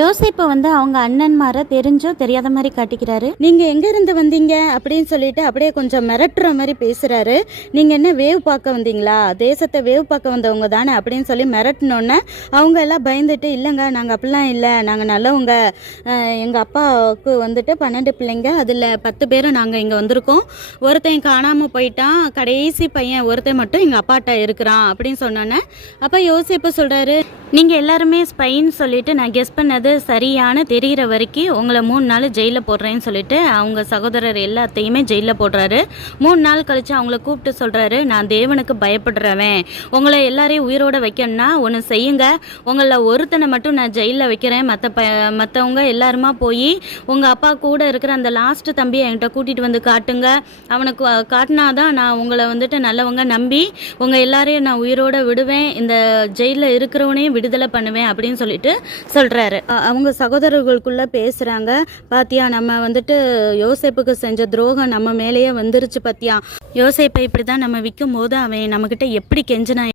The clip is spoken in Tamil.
யோசிப்பை வந்து அவங்க அண்ணன்மாரை தெரிஞ்சோ தெரியாத மாதிரி காட்டிக்கிறாரு. நீங்க எங்க இருந்து வந்தீங்க? அப்படின்னு சொல்லிட்டு அப்படியே கொஞ்சம் மிரட்டுற மாதிரி பேசுறாரு. நீங்க என்ன வேவ் பார்க்க வந்தீங்களா? தேசத்தை வேவ் பார்க்க வந்தவங்க தானே அப்படின்னு சொல்லி மிரட்டினோன்னே அவங்க எல்லாம் பயந்துட்டு இல்லைங்க நாங்க அப்படிலாம் இல்லை. நாங்க நல்லவங்க. எங்க அப்பாவுக்கு வந்துட்டு பன்னெண்டு பிள்ளைங்க. அதுல பத்து பேரும் நாங்க இங்க வந்திருக்கோம். ஒருத்தன் காணாம போயிட்டான். கடைசி பையன் ஒருத்தன் மட்டும் எங்க அப்பாட்ட இருக்கிறான். அப்படின்னு சொன்னோன்னே அப்ப யோசிப்பு சொல்றாரு நீங்கள் எல்லாருமே ஸ்பைன்னு சொல்லிட்டு நான் கெஸ் பண்ணது சரியான தெரிகிற வரைக்கும் உங்களை மூணு நாள் ஜெயிலில் போடுறேன்னு சொல்லிட்டு அவங்க சகோதரர் எல்லாத்தையுமே ஜெயிலில் போடுறாரு. மூணு நாள் கழிச்சு அவங்கள கூப்பிட்டு சொல்கிறாரு நான் தேவனுக்கு பயப்படுறவன். உங்களை எல்லாரையும் உயிரோட வைக்கணும்னா ஒன்று செய்யுங்க. உங்களில் ஒருத்தனை மட்டும் நான் ஜெயிலில் வைக்கிறேன். மற்ற ப மற்றவங்க எல்லாருமா போய் உங்கள் அப்பா கூட இருக்கிற அந்த லாஸ்ட் தம்பியை என்கிட்ட கூட்டிகிட்டு வந்து காட்டுங்க. அவனுக்கு காட்டினாதான் நான் உங்களை வந்துட்டு நல்லவங்க நம்பி உங்கள் எல்லாரையும் நான் உயிரோடு விடுவேன். இந்த ஜெயிலில் இருக்கிறவனையும் விடு விடுதலை பண்ணுவேன் அப்படின்னு சொல்லிட்டு சொல்கிறாரு அவங்க சகோதரர்களுக்குள்ளே பேசுகிறாங்க பாத்தியா நம்ம வந்துட்டு யோசேப்புக்கு செஞ்ச துரோகம் நம்ம மேலேயே வந்துருச்சு பாத்தியா? யோசேப்பை இப்படி தான் நம்ம விற்கும் போது அவன் நம்மக்கிட்ட எப்படி கெஞ்சினா